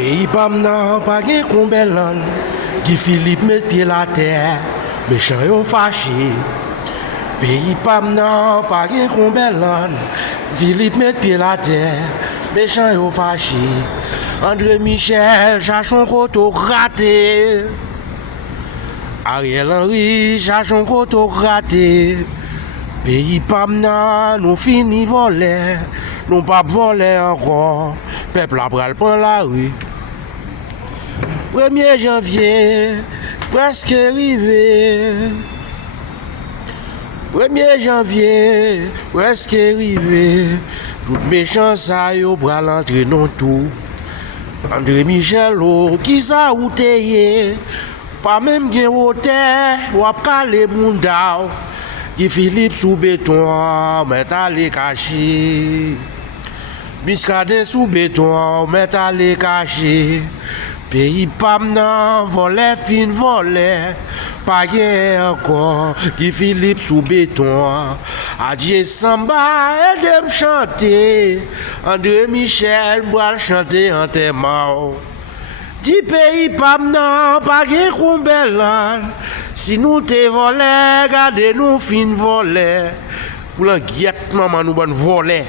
Pays pam nan pa gen konbelan, Guy Philippe met pied la terre, méchant yo fâché. Pays pam nan pa gen konbelan, Philippe met pied la terre, méchant yo fâché. André Michel cherche son koto graté. Ariel Henry cherche son koto graté. Pays pam nan nous fini voler, nous pas voler encore. Peuple après le prend la rue. 1er janvier, presque arrivé. 1er janvier, presque arrivé. Tout méchant ça yo pral entrer non tout. André Michel qui ça ou teye, pas même gen hôtel, ou ap kale bundao. Guy Philippe sous béton, met à les cacher. Biscadin sous béton, met à les cacher. Pays pam nan, volé fin volé, pas gen encore. Guy Philippe sous béton, Adieu Samba, aide me chanter. André Michel, boire chanter en témoin. Di pays pam nan, pas gen konbelan. Si nous te volé, gade nous fin volé. Pour la guette, maman nous bon volé.